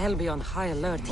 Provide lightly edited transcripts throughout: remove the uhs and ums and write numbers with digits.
They'll be on high alert.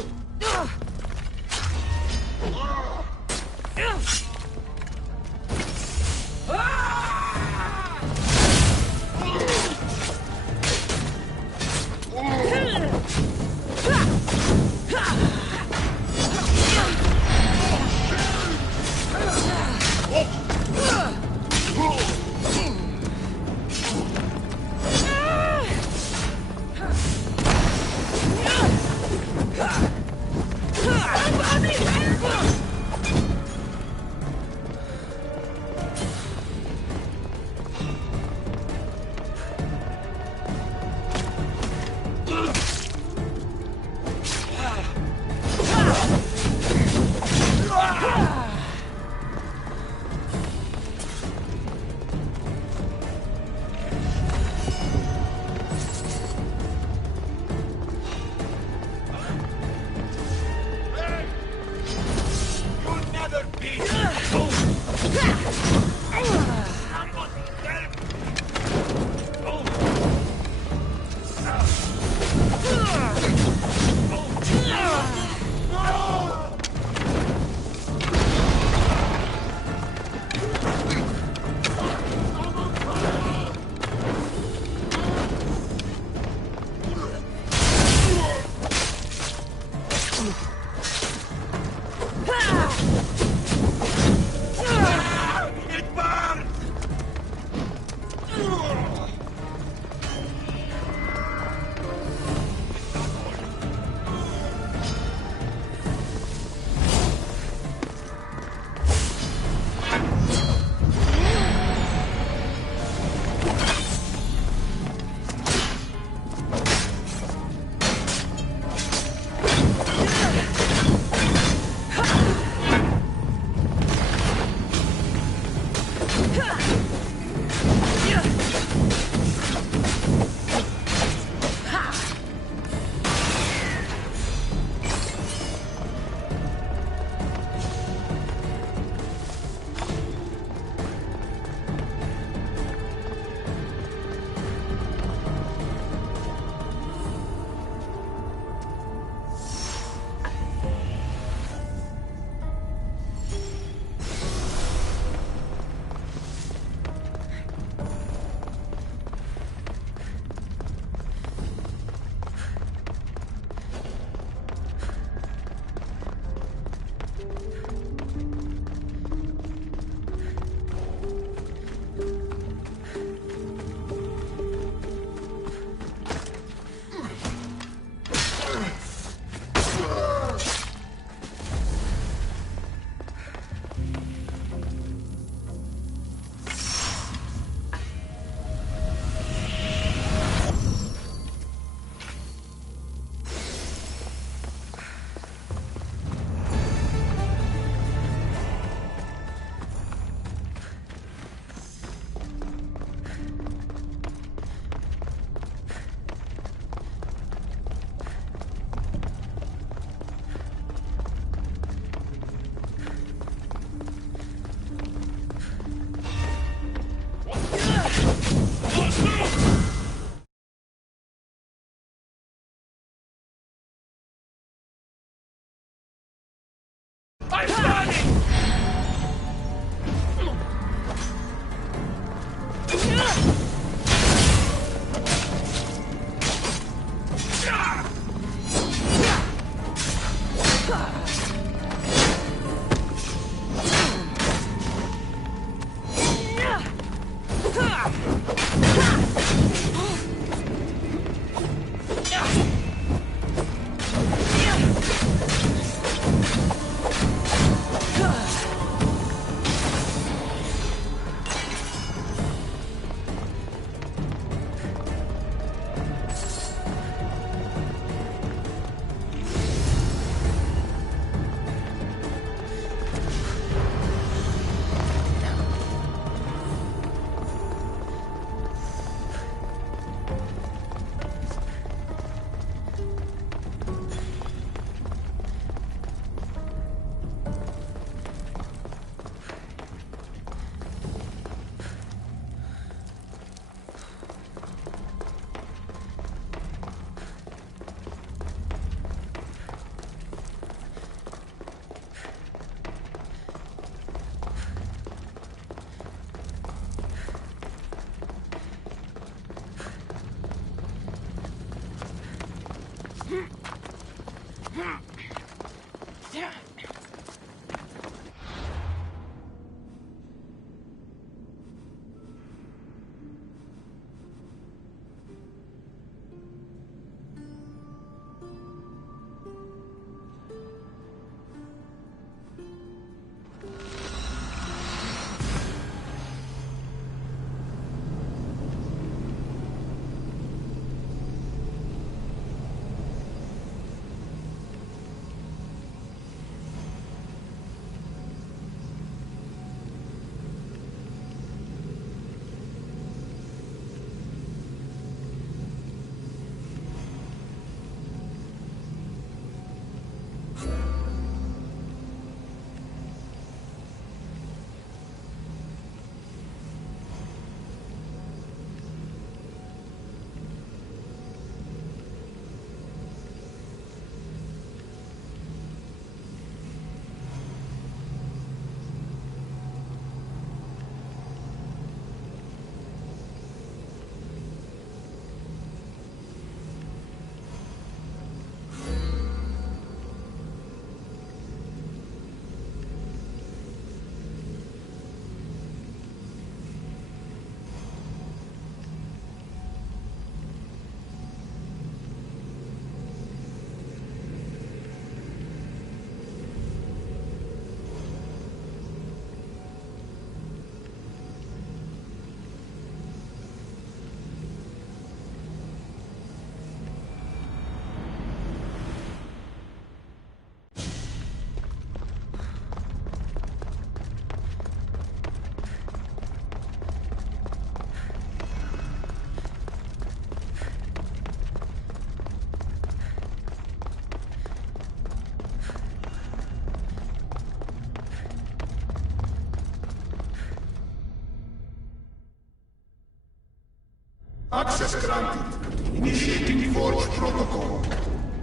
Access granted. Initiating Forge Protocol.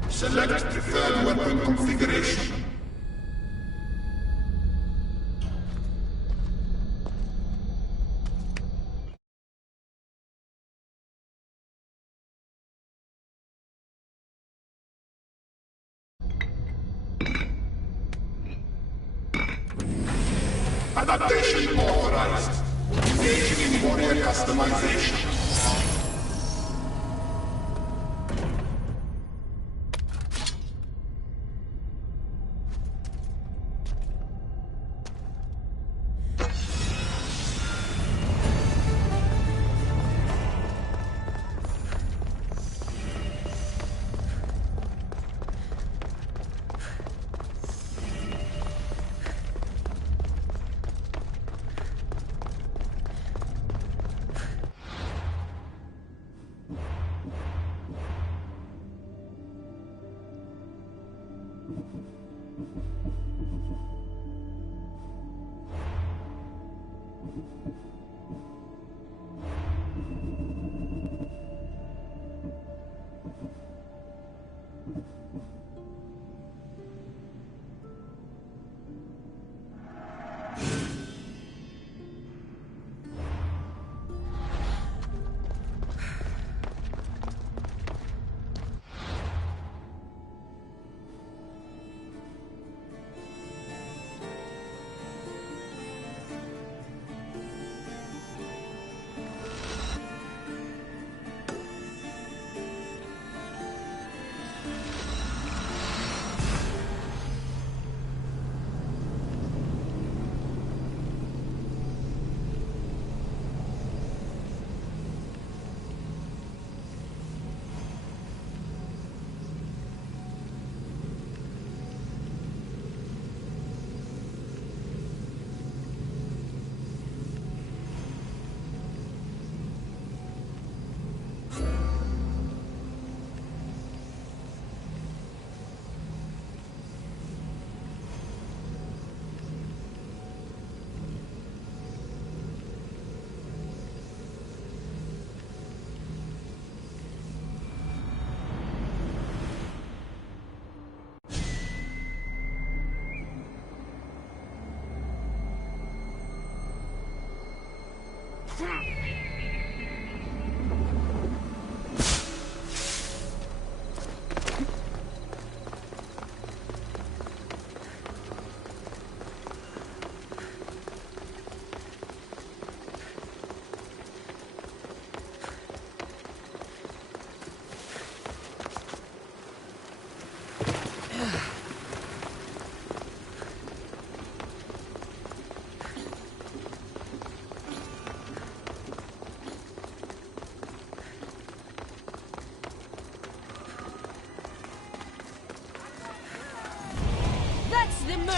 Select preferred weapon configuration. Adaptation authorized. Engaging in warrior customization.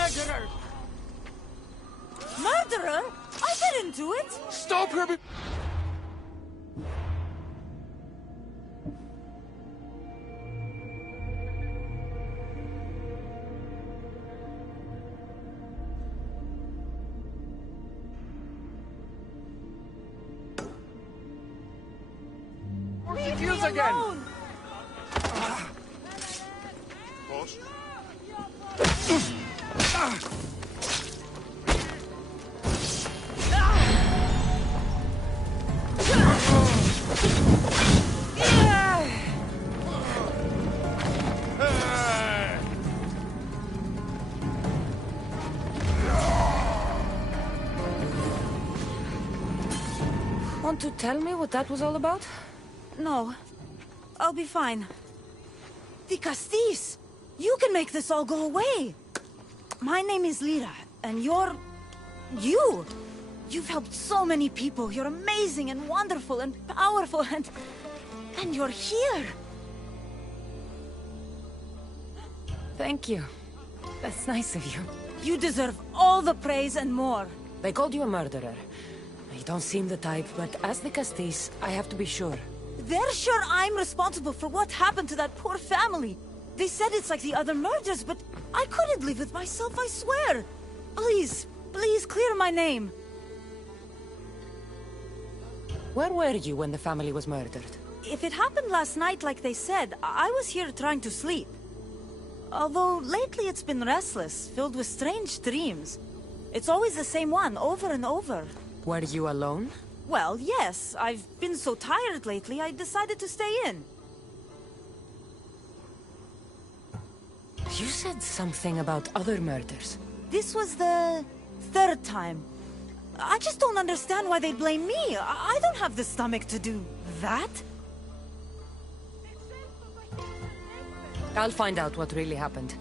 murderer! Murderer? I didn't do it! Stop her! Leave me again! alone! Boss? Want to tell me what that was all about? No. I'll be fine. Dicastis! You can make this all go away! My name is Lyra, and you're... you! You've helped so many people. You're amazing and wonderful and powerful and... and you're here! Thank you. That's nice of you. You deserve all the praise and more. They called you a murderer. You don't seem the type, but as the Castis, I have to be sure. They're sure I'm responsible for what happened to that poor family. They said it's like the other murders, but I couldn't live with myself, I swear. Please, please clear my name. Where were you when the family was murdered? If it happened last night like they said, I was here trying to sleep. Although lately it's been restless, filled with strange dreams. It's always the same one, over and over. Were you alone? Well, yes. I've been so tired lately, I decided to stay in. You said something about other murders. This was the third time. I just don't understand why they blame me. I don't have the stomach to do that. I'll find out what really happened.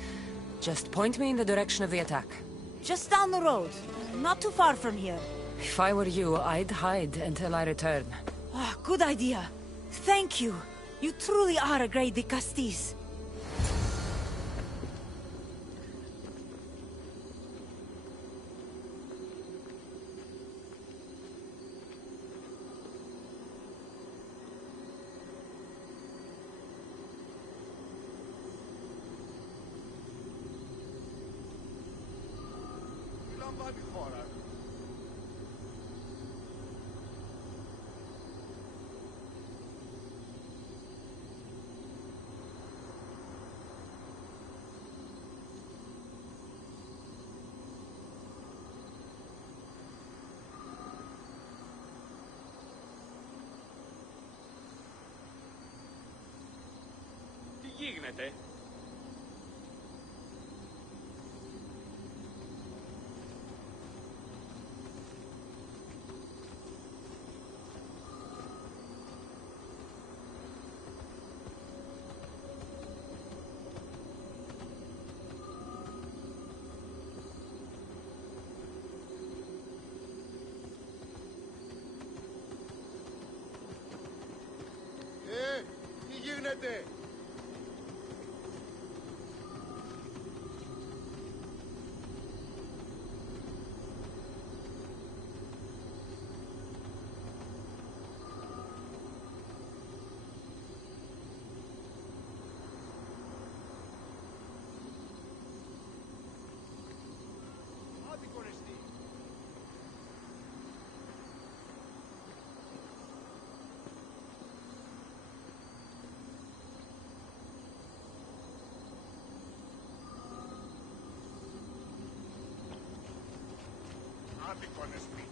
Just point me in the direction of the attack. Just down the road. Not too far from here. If I were you, I'd hide until I return. Oh, good idea. Thank you. You truly are a great Dicastis. Τι γίνεται? Τι γίνεται? Άδικο νεστή.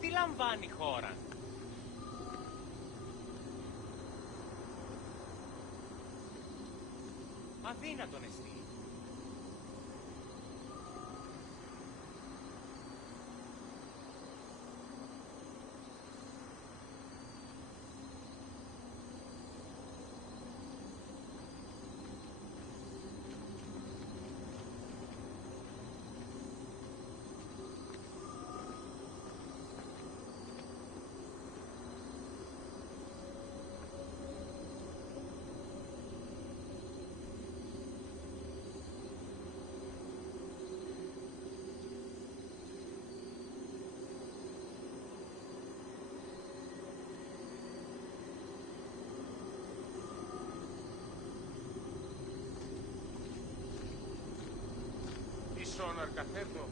Τι λαμβάνει η χώρα? Αδύνατον εστί. sonar καθέτω.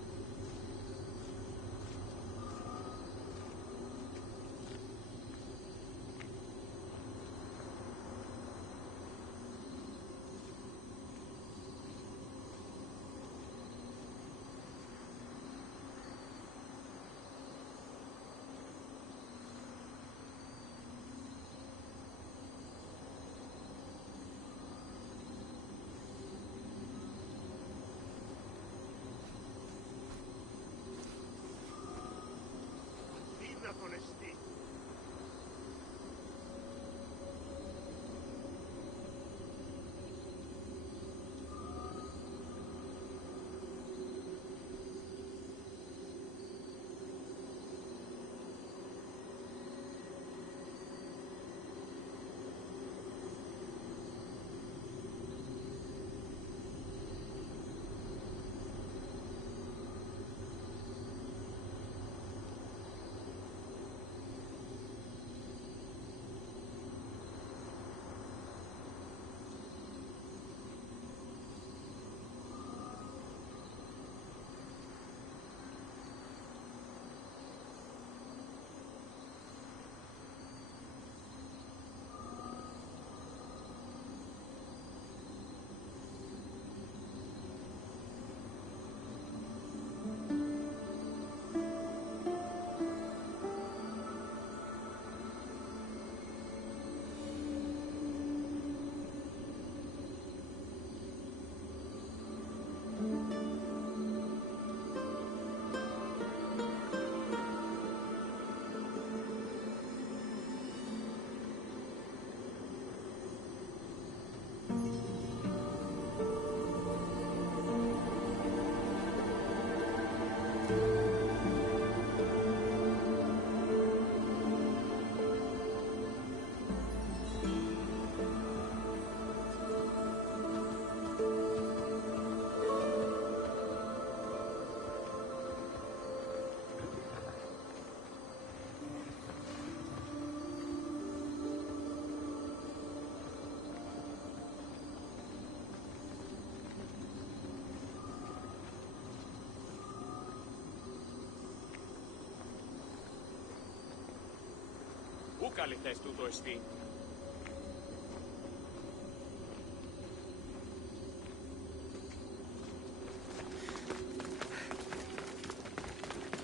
Πού καλυθές τούτο εστί?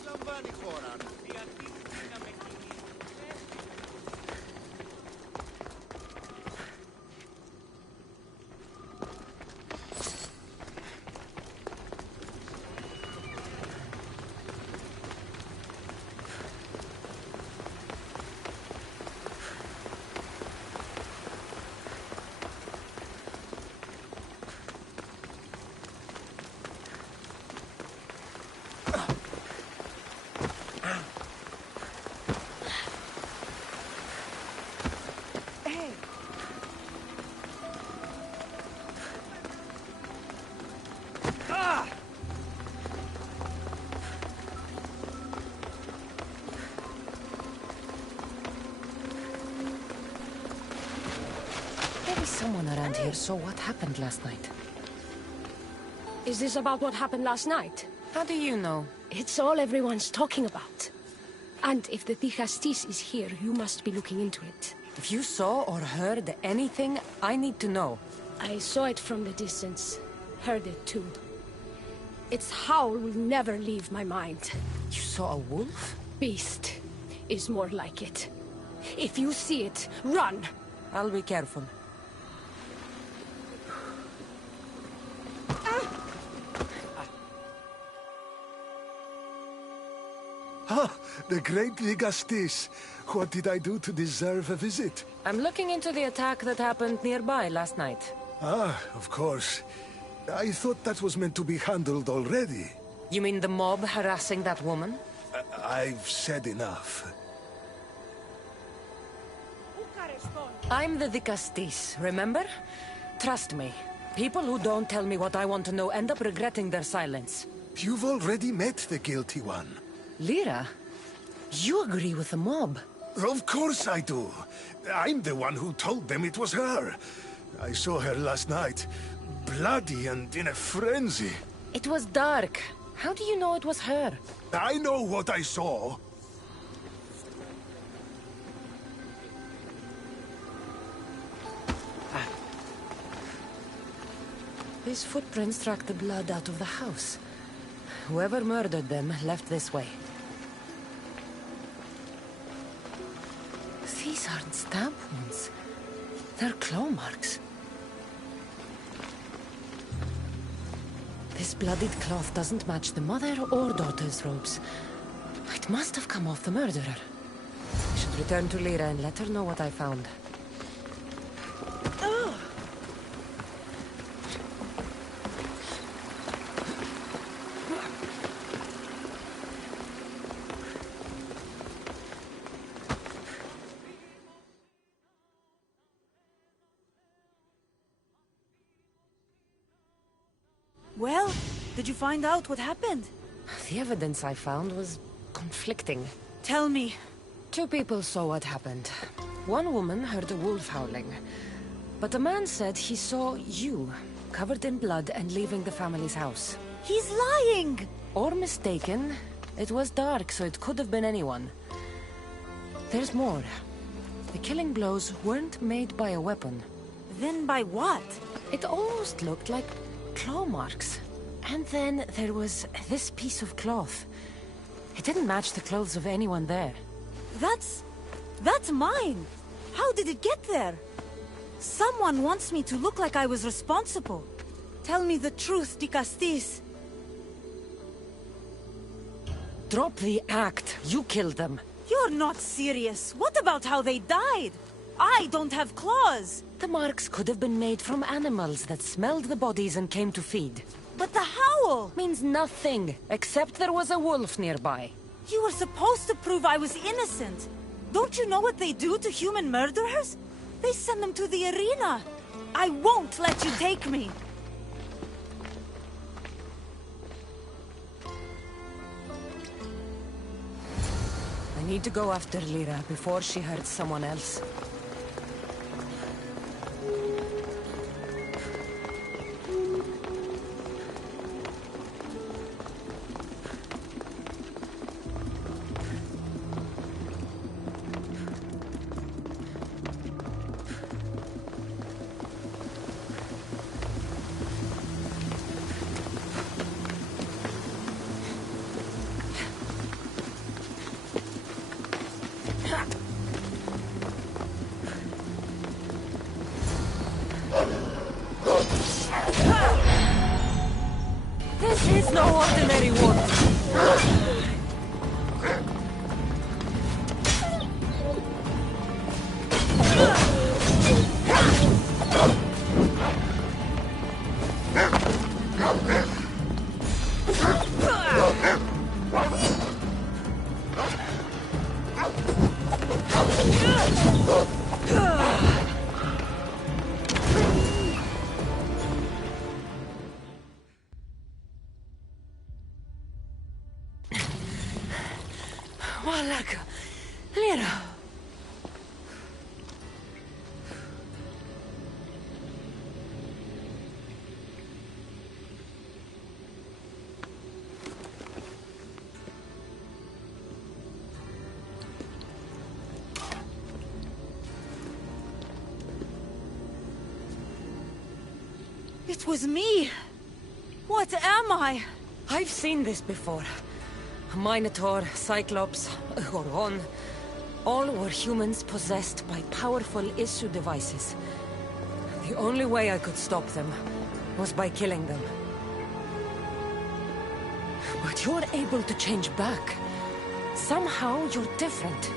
Λαμβάνει χώρα. Διατίθεται να με κινήσει. There is someone around here, so what happened last night? Is this about what happened last night? How do you know? It's all everyone's talking about. And if the Frenzxy8's is here, you must be looking into it. If you saw or heard anything, I need to know. I saw it from the distance. Heard it too. Its howl will never leave my mind. You saw a wolf? Beast is more like it. If you see it, run! I'll be careful. Ah, the great Frenzxy8's. What did I do to deserve a visit? I'm looking into the attack that happened nearby last night. Ah, of course. I thought that was meant to be handled already. You mean the mob harassing that woman? I've said enough. I'm the Frenzxy8's, remember? Trust me. People who don't tell me what I want to know end up regretting their silence. You've already met the guilty one. Lyra, you agree with the mob? Of course I do. I'm the one who told them it was her. I saw her last night, bloody and in a frenzy. It was dark. How do you know it was her? I know what I saw. These footprints track the blood out of the house. Whoever murdered them left this way. These aren't stab wounds. They're claw marks. This bloodied cloth doesn't match the mother or daughter's robes. It must have come off the murderer. I should return to Lyra and let her know what I found. Well, did you find out what happened? The evidence I found was conflicting. Tell me. 2 people saw what happened. One woman heard a wolf howling, but a man said he saw you, covered in blood and leaving the family's house. He's lying! Or mistaken. It was dark, so it could have been anyone. There's more. The killing blows weren't made by a weapon. Then by what? It almost looked like claw marks. And then there was this piece of cloth. It didn't match the clothes of anyone there. That's mine! How did it get there? Someone wants me to look like I was responsible. Tell me the truth, Dicastis. Drop the act. You killed them. You're not serious. What about how they died? I don't have claws. The marks could have been made from animals that smelled the bodies and came to feed. But the howl! Means nothing, except there was a wolf nearby. You were supposed to prove I was innocent. Don't you know what they do to human murderers? They send them to the arena. I won't let you take me. I need to go after Lyra before she hurts someone else. This is no ordinary wolf. Malaka, Lyra. It was me. What am I? I've seen this before. A Minotaur, Cyclops, a Goron. All were humans possessed by powerful issue devices. The only way I could stop them was by killing them. But you're able to change back. Somehow you're different.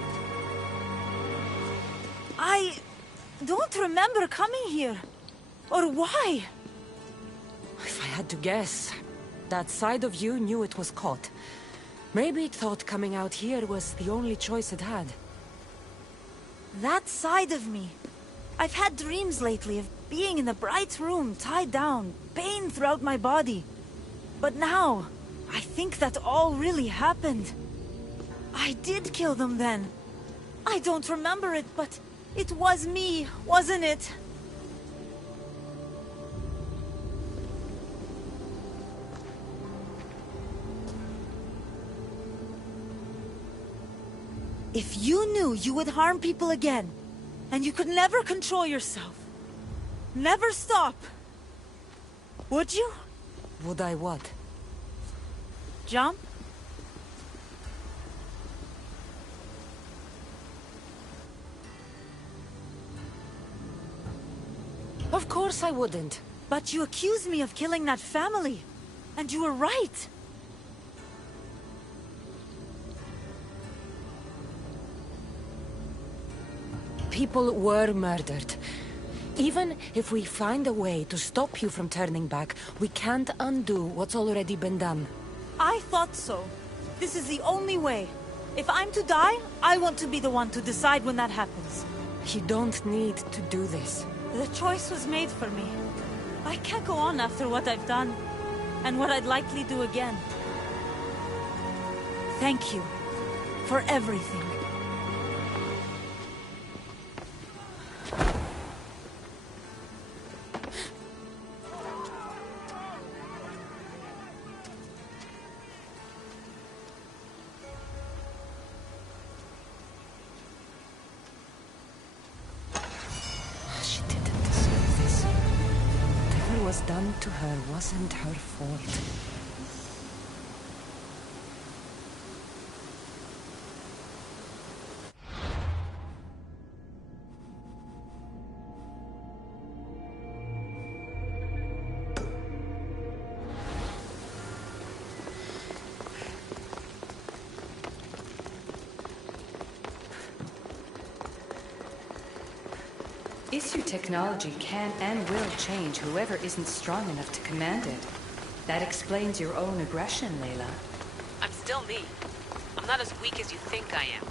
I don't remember coming here. Or why? If I had to guess, that side of you knew it was caught. Maybe it thought coming out here was the only choice it had. That side of me. I've had dreams lately of being in a bright room, tied down, pain throughout my body. But now, I think that all really happened. I did kill them then. I don't remember it, but it was me, wasn't it? If you knew you would harm people again, and you could never control yourself, never stop, would you? Would I what? Jump? Of course I wouldn't. But you accused me of killing that family, and you were right. People were murdered. Even if we find a way to stop you from turning back, we can't undo what's already been done. I thought so. This is the only way. If I'm to die, I want to be the one to decide when that happens. You don't need to do this. The choice was made for me. I can't go on after what I've done, and what I'd likely do again. Thank you for everything. Done to her wasn't her fault. Issue technology can and will change whoever isn't strong enough to command it. That explains your own aggression, Layla. I'm still me. I'm not as weak as you think I am.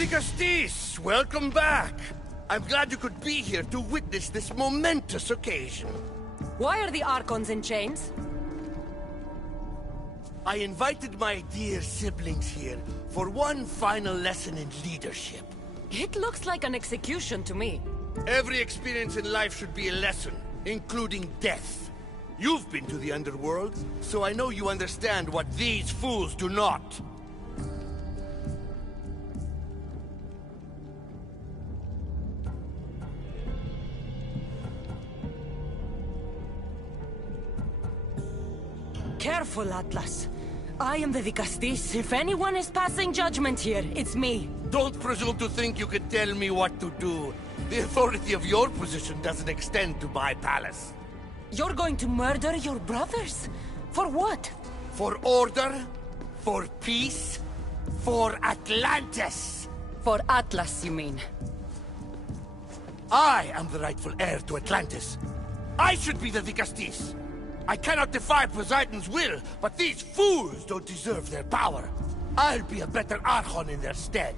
Frenzxy8's, welcome back. I'm glad you could be here to witness this momentous occasion. Why are the Archons in chains? I invited my dear siblings here for one final lesson in leadership. It looks like an execution to me. Every experience in life should be a lesson, including death. You've been to the underworld, so I know you understand what these fools do not. Careful, Atlas. I am the Vicastis. If anyone is passing judgment here, it's me. Don't presume to think you can tell me what to do. The authority of your position doesn't extend to my palace. You're going to murder your brothers? For what? For order, for peace, for Atlantis. For Atlas, you mean? I am the rightful heir to Atlantis. I should be the Vicastis. I cannot defy Poseidon's will, but these fools don't deserve their power. I'll be a better Archon in their stead.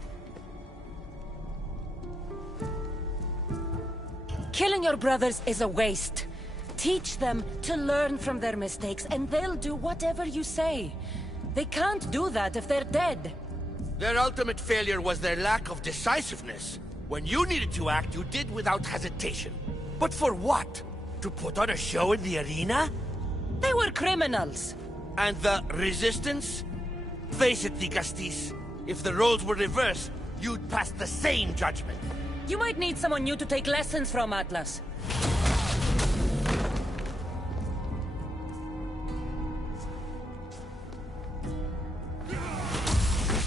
Killing your brothers is a waste. Teach them to learn from their mistakes, and they'll do whatever you say. They can't do that if they're dead. Their ultimate failure was their lack of decisiveness. When you needed to act, you did without hesitation. But for what? To put on a show in the arena? They were criminals. And the resistance? Face it, Vicastis. If the roles were reversed, you'd pass the same judgment. You might need someone new to take lessons from, Atlas.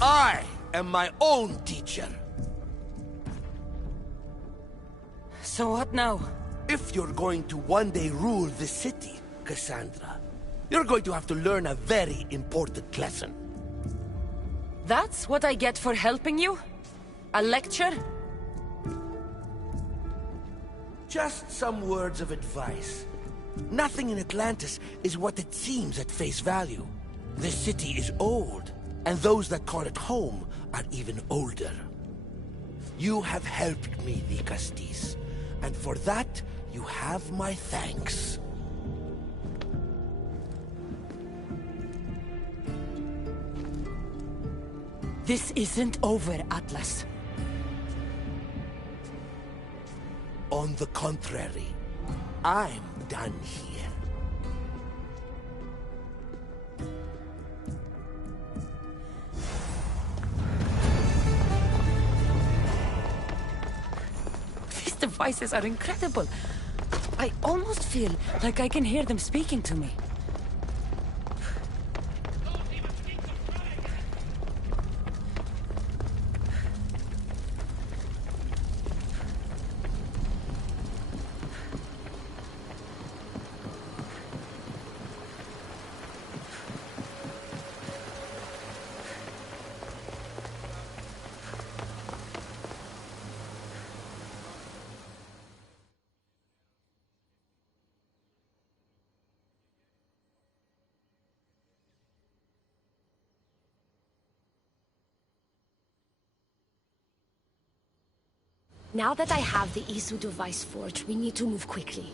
I am my own teacher. So what now? If you're going to one day rule the city, Cassandra, you're going to have to learn a very important lesson. That's what I get for helping you? A lecture? Just some words of advice. Nothing in Atlantis is what it seems at face value. The city is old, and those that call it home are even older. You have helped me, Vicastis, and for that, you have my thanks. This isn't over, Atlas. On the contrary, I'm done here. These devices are incredible. I almost feel like I can hear them speaking to me. Now that I have the Isu device forged, we need to move quickly.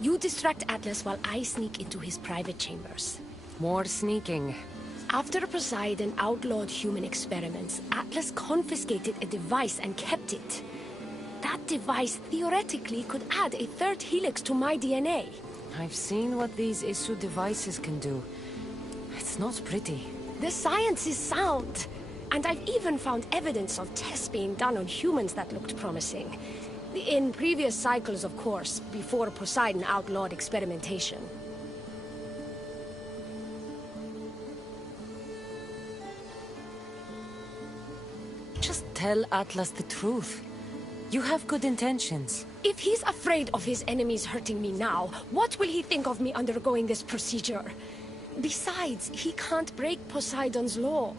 You distract Atlas while I sneak into his private chambers. More sneaking. After Poseidon outlawed human experiments, Atlas confiscated a device and kept it. That device theoretically could add a third helix to my DNA. I've seen what these Isu devices can do. It's not pretty. The science is sound. And I've even found evidence of tests being done on humans that looked promising. In previous cycles, of course, before Poseidon outlawed experimentation. Just tell Atlas the truth. You have good intentions. If he's afraid of his enemies hurting me now, what will he think of me undergoing this procedure? Besides, he can't break Poseidon's law.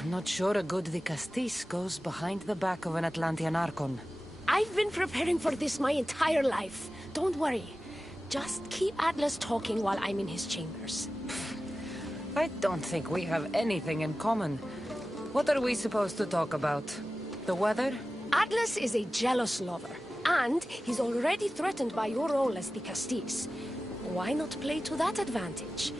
I'm not sure a good Vicastis goes behind the back of an Atlantean Archon. I've been preparing for this my entire life. Don't worry. Just keep Atlas talking while I'm in his chambers. I don't think we have anything in common. What are we supposed to talk about? The weather? Atlas is a jealous lover, and he's already threatened by your role as Vicastis. Why not play to that advantage?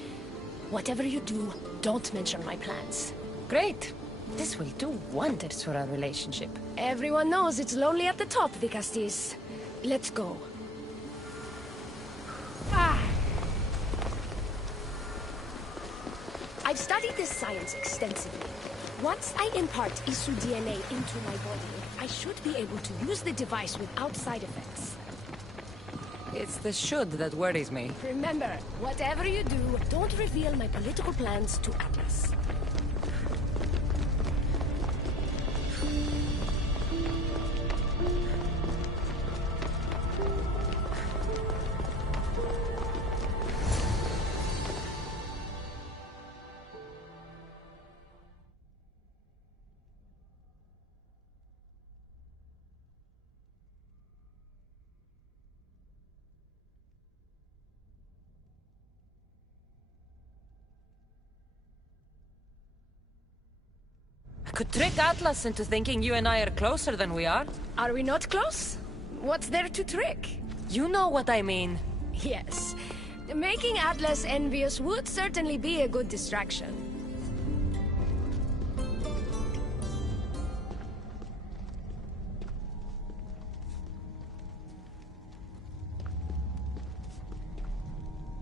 Whatever you do, don't mention my plans. Great. This will do wonders for our relationship. Everyone knows it's lonely at the top, Vicastis. Let's go. I've studied this science extensively. Once I impart Isu DNA into my body, I should be able to use the device without side effects. It's the should that worries me. Remember, whatever you do, don't reveal my political plans to Atlas. Could trick Atlas into thinking you and I are closer than we are. Are we not close? What's there to trick? You know what I mean. Yes. Making Atlas envious would certainly be a good distraction.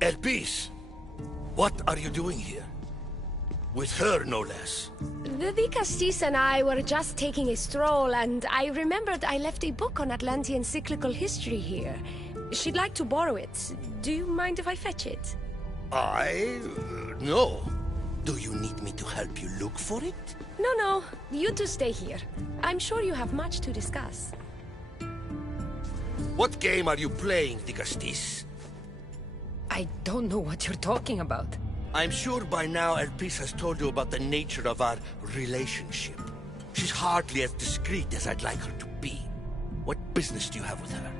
Elpis, what are you doing here? With her, no less. The Castis and I were just taking a stroll, and I remembered I left a book on Atlantean cyclical history here. She'd like to borrow it. Do you mind if I fetch it? No. Do you need me to help you look for it? No. You two stay here. I'm sure you have much to discuss. What game are you playing, Castis? I don't know what you're talking about. I'm sure by now Elpis has told you about the nature of our relationship. She's hardly as discreet as I'd like her to be. What business do you have with her?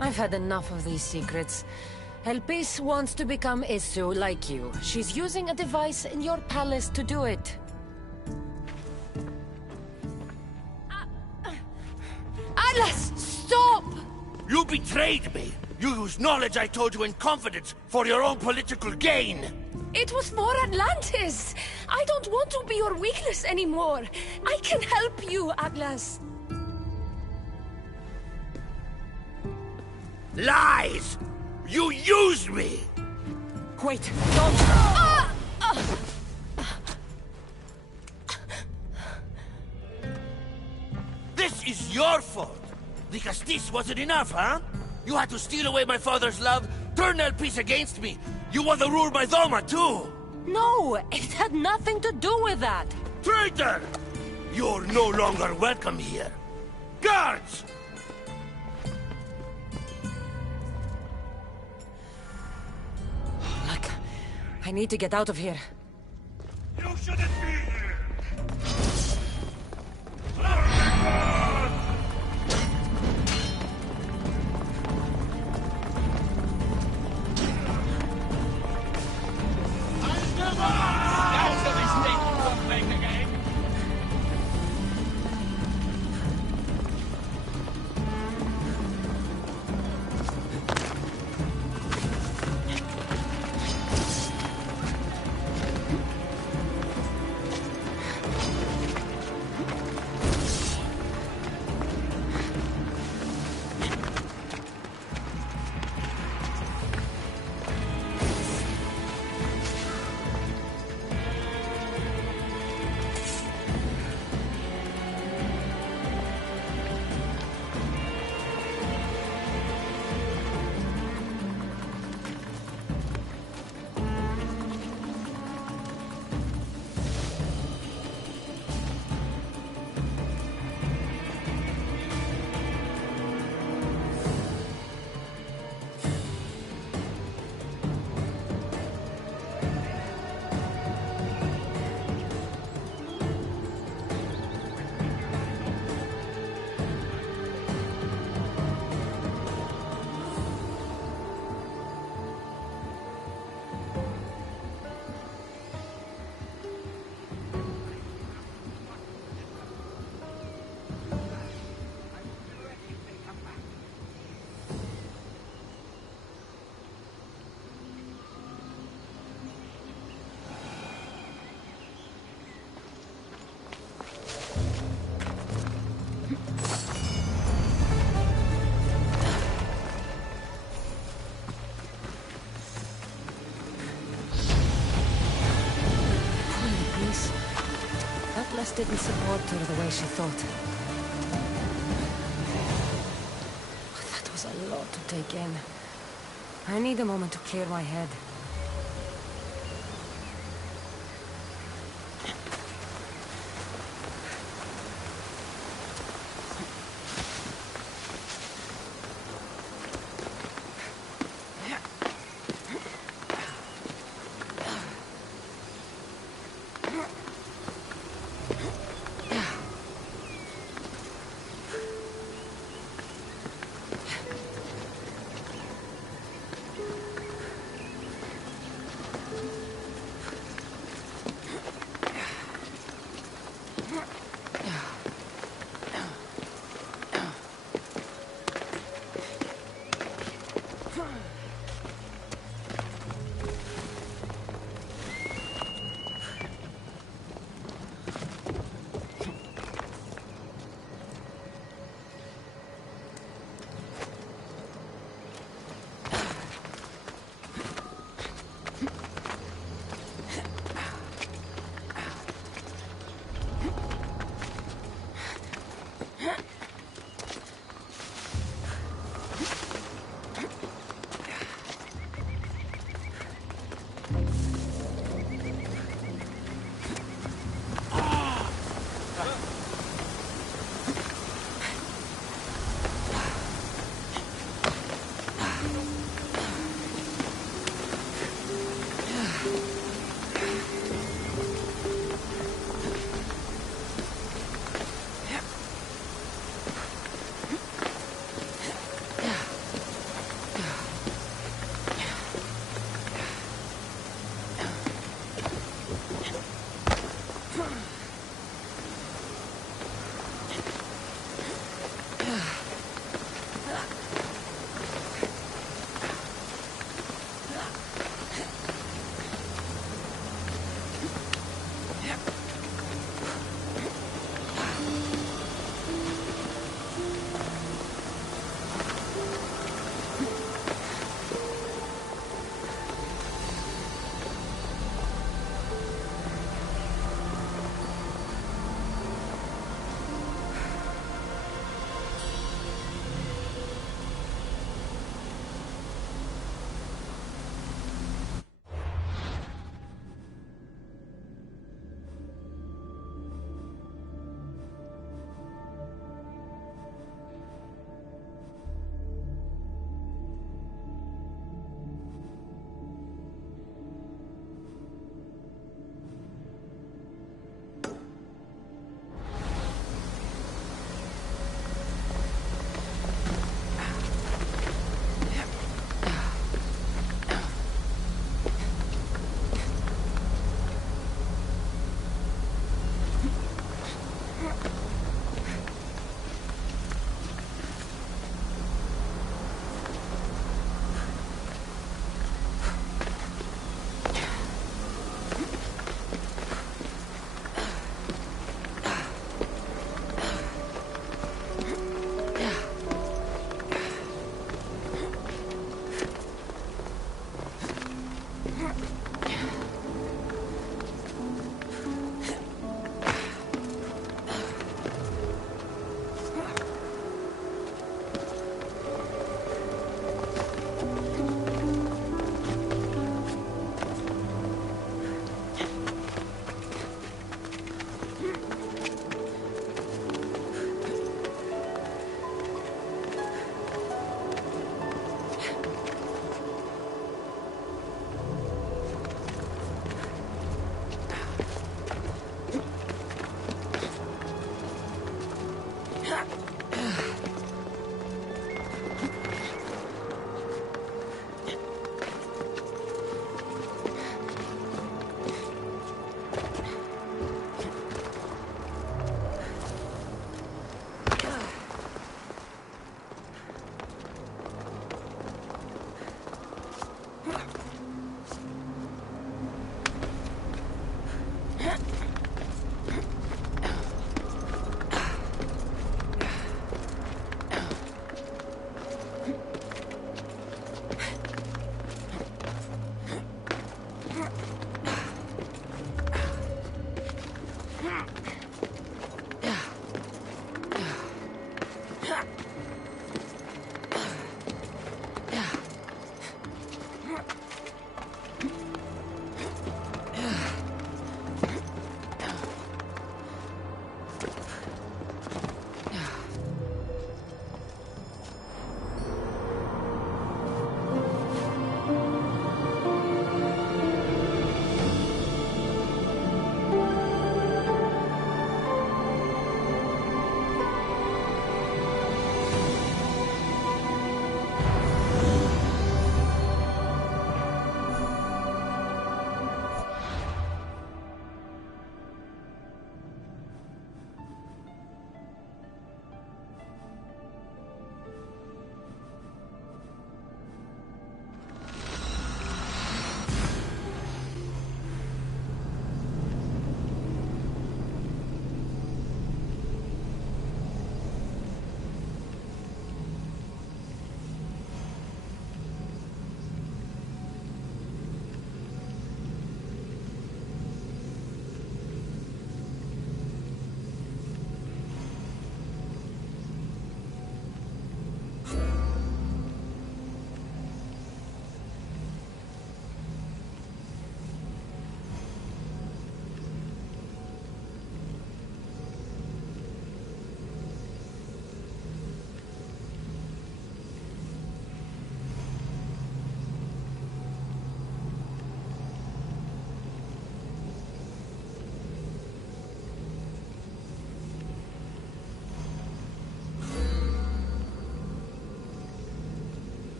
I've had enough of these secrets. Elpis wants to become Isu like you. She's using a device in your palace to do it. Atlas, stop! You betrayed me! You used knowledge I told you in confidence for your own political gain! It was for Atlantis! I don't want to be your weakness anymore! I can help you, Atlas! Lies! You used me! Wait, don't... This is your fault! The Castis wasn't enough, huh? You had to steal away my father's love, turn Elpis against me! You want to rule my Doma, too! No, it had nothing to do with that! Traitor! You're no longer welcome here! Guards! Look, I need to get out of here. You shouldn't be here! didn't support her the way she thought. That was a lot to take in. I need a moment to clear my head.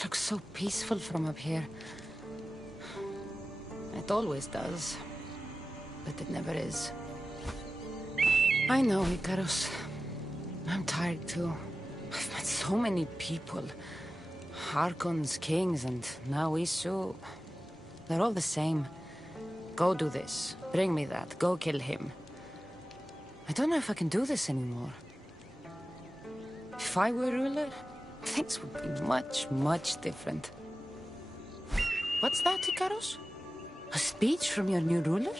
It looks so peaceful from up here. It always does. But it never is. I know, Icarus. I'm tired too. I've met so many people. Archons, kings, and now Isu. They're all the same. Go do this. Bring me that. Go kill him. I don't know if I can do this anymore. If I were ruler, things would be much, much different. What's that, Icarus? A speech from your new ruler?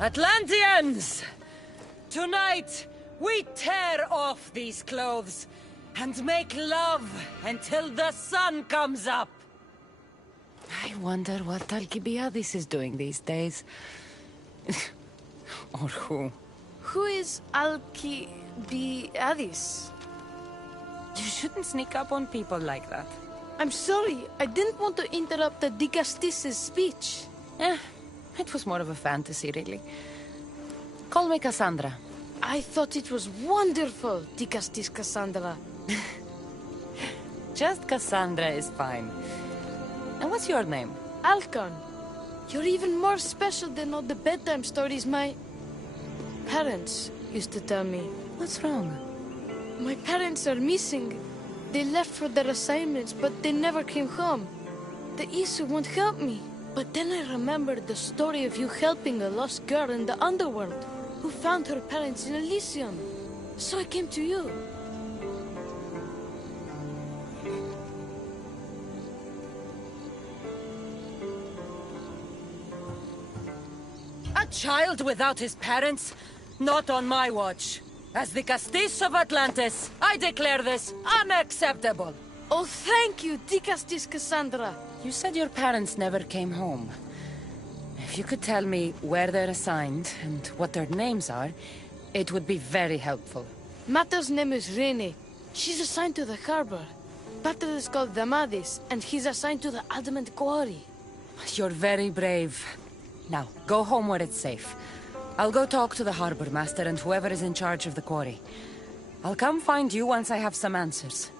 Atlanteans! Tonight, we tear off these clothes and make love until the sun comes up. I wonder what Alcibiades is doing these days. Or who? Who is Alcibiades? You shouldn't sneak up on people like that. I'm sorry, I didn't want to interrupt the Dicastis' speech. It was more of a fantasy, really. Call me Cassandra. I thought it was wonderful, Dicastis Cassandra. Just Cassandra is fine. And what's your name? Alcon. You're even more special than all the bedtime stories my parents used to tell me. What's wrong? My parents are missing. They left for their assignments, but they never came home. The Isu won't help me. But then I remembered the story of you helping a lost girl in the underworld, who found her parents in Elysium. So I came to you. A child without his parents? Not on my watch. As the Castis of Atlantis, I declare this unacceptable. Oh, thank you, Dicastis Cassandra. You said your parents never came home. If you could tell me where they're assigned and what their names are, it would be very helpful. Mata's name is Rene. She's assigned to the harbor. Pater is called Damadis, and he's assigned to the Adamant Quarry. You're very brave. Now, go home where it's safe. I'll go talk to the harbor master and whoever is in charge of the quarry. I'll come find you once I have some answers.